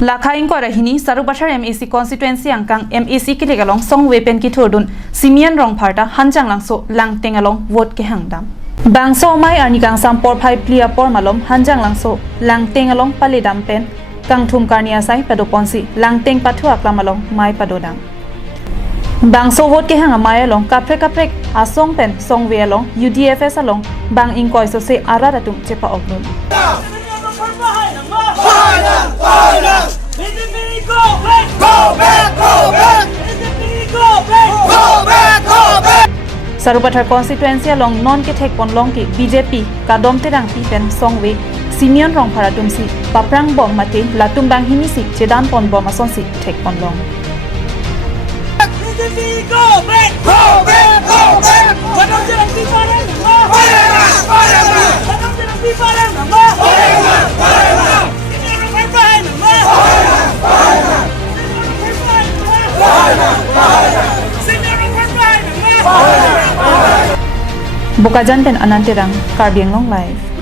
Lakhain ko rahini Sarubashar MEC constituency angkang MEC ki legalong song wepen ki thordun Simian rong pharta hanjang langso langteng along vote ke hangdam bangso mai arnikang sampor phai plia por malom hanjang langso langteng along palidam pen kangthum karnia sai padoponsi langteng pathu aklam along mai padodang bangso vote ke hang amai along kaprek asong pen song we along UDFS along bang ingkoi so se araratum chepa ognun Sarubashar constituency along non ke thek pon long ki BJP kadom te rang pi pen songwe Simian rong pharatum si paprang bom mate latum bang himi si chedan pon bom ason si thek pon long BJP go back kadom te rang pi parang kadom te rang pi parang Bukajan pen anantirang Karbiang Long Live